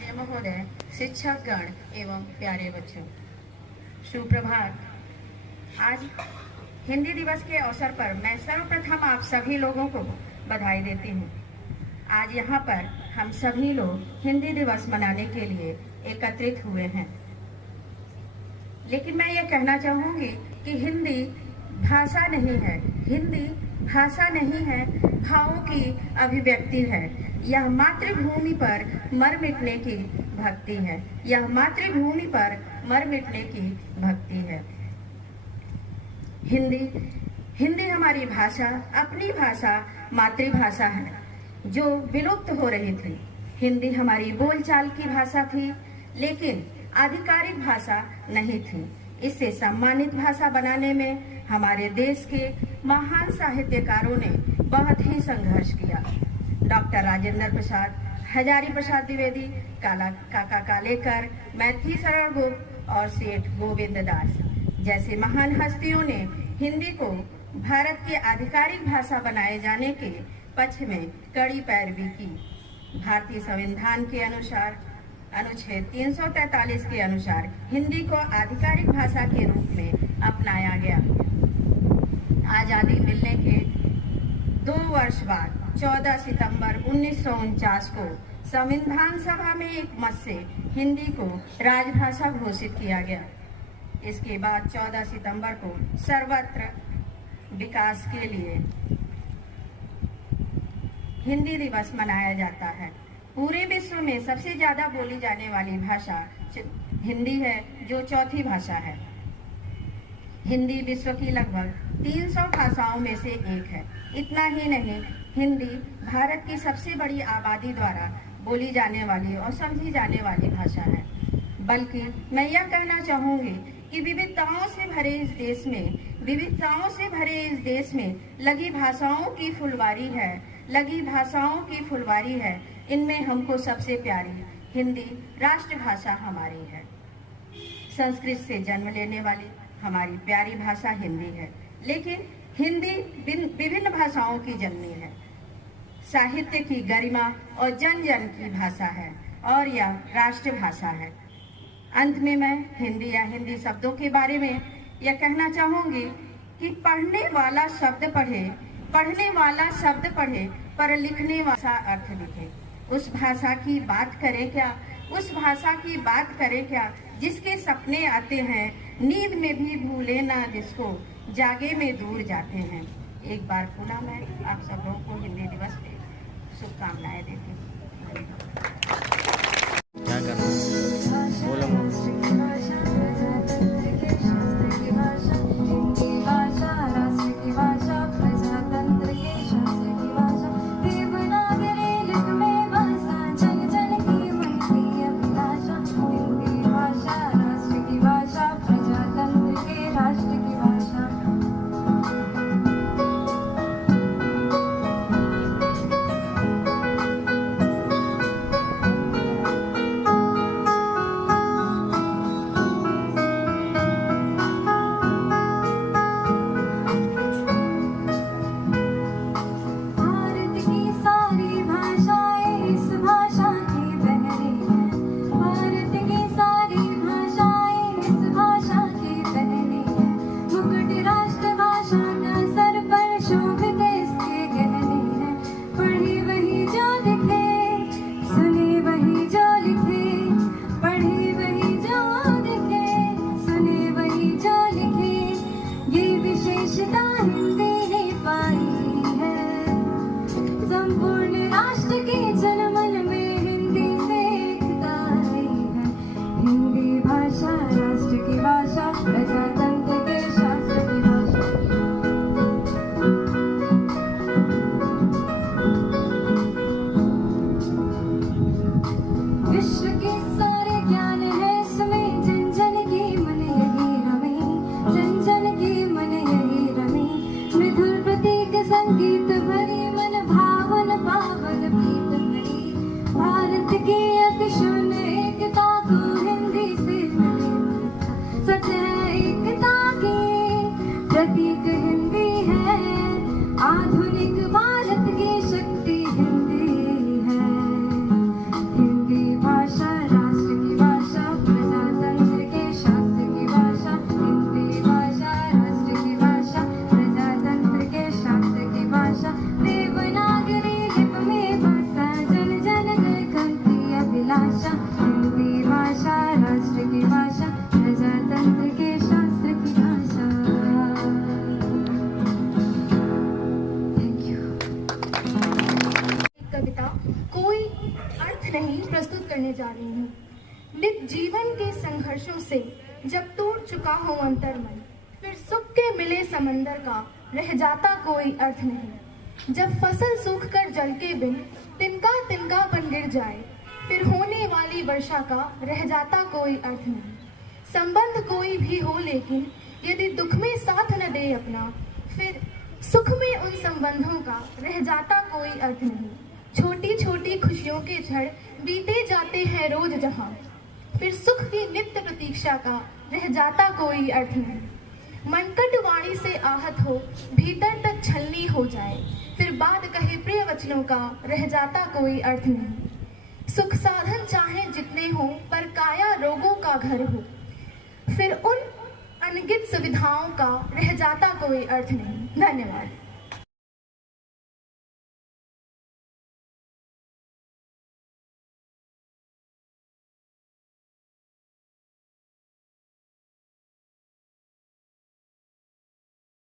आचार्य महोदय, शिक्षकगण एवं प्यारे बच्चों, सुप्रभात। आज हिंदी दिवस के अवसर पर मैं सर्वप्रथम आप सभी लोगों को बधाई देती हूँ। आज यहाँ पर हम सभी लोग हिंदी दिवस मनाने के लिए एकत्रित हुए हैं। लेकिन मैं ये कहना चाहूँगी कि हिंदी भाषा नहीं है, हिंदी भाषा नहीं है, भावों की अभिव्यक्ति है। यह मातृभूमि पर मर मिटने की भक्ति है, यह मातृभूमि पर मर मिटने की भक्ति है। हिंदी हमारी भाषा, अपनी भाषा, मातृभाषा है जो विलुप्त हो रही थी। हिंदी हमारी बोलचाल की भाषा थी, लेकिन आधिकारिक भाषा नहीं थी। इसे सम्मानित भाषा बनाने में हमारे देश के महान साहित्यकारों ने बहुत ही संघर्ष किया। डॉक्टर राजेंद्र प्रसाद, हजारी प्रसाद द्विवेदी, काका कालेकर, मैथिली शरण गुप्त और सेठ गोविंद दास जैसे महान हस्तियों ने हिंदी को भारत की आधिकारिक भाषा बनाए जाने के पक्ष में कड़ी पैरवी की। भारतीय संविधान के अनुसार अनुच्छेद 343 के अनुसार हिंदी को आधिकारिक भाषा के रूप में अपनाया गया। आज़ादी मिलने के 2 वर्ष बाद 14 सितंबर 1949 को संविधान सभा में एक मत से हिंदी को राजभाषा घोषित किया गया। इसके बाद 14 सितंबर को सर्वत्र विकास के लिए हिंदी दिवस मनाया जाता है। पूरे विश्व में सबसे ज्यादा बोली जाने वाली भाषा हिंदी है, जो चौथी भाषा है। हिंदी विश्व की लगभग 300 भाषाओं में से एक है। इतना ही नहीं, हिंदी भारत की सबसे बड़ी आबादी द्वारा बोली जाने वाली और समझी जाने वाली भाषा है। बल्कि मैं यह कहना चाहूँगी कि विविधताओं से भरे इस देश में लगी भाषाओं की फुलवारी है। इनमें हमको सबसे प्यारी हिंदी राष्ट्रभाषा हमारी है। संस्कृत से जन्म लेने वाली हमारी प्यारी भाषा हिंदी है। लेकिन हिंदी विभिन्न भाषाओं की जननी है। साहित्य की गरिमा और जन जन की भाषा है और यह राष्ट्रभाषा है। अंत में मैं हिंदी या हिंदी शब्दों के बारे में यह कहना चाहूँगी कि पढ़ने वाला शब्द पढ़े पर लिखने वाला अर्थ लिखे। उस भाषा की बात करें क्या जिसके सपने आते हैं, नींद में भी भूले ना जिसको, जागे में दूर जाते हैं। एक बार पुनः मैं आप सब लोगों को हिंदी दिवस पे शुभकामनाएं देती हूँ। क्या करना बोलो। नित जीवन के संघर्षों से जब टूट चुका हो अंतर्मन, फिर सुख के मिले समंदर का रह जाता कोई अर्थ नहीं। जब फसल सूख कर जल के बिन तिनका तिनका बन गिर जाए, फिर होने वाली वर्षा का रह जाता कोई अर्थ नहीं। संबंध कोई भी हो लेकिन यदि दुख में साथ न दे अपना, फिर सुख में उन संबंधों का रह जाता कोई अर्थ नहीं। छोटी छोटी खुशियों के क्षण बीते जाते हैं रोज जहां, फिर सुख की नित्य प्रतीक्षा का रह जाता कोई अर्थ नहीं। मनकट वाणी से आहत हो भीतर तक छलनी हो जाए, फिर बाद कहे प्रिय वचनों का रह जाता कोई अर्थ नहीं। सुख साधन चाहे जितने हो पर काया रोगों का घर हो, फिर उन अनगिनत सुविधाओं का रह जाता कोई अर्थ नहीं। धन्यवाद।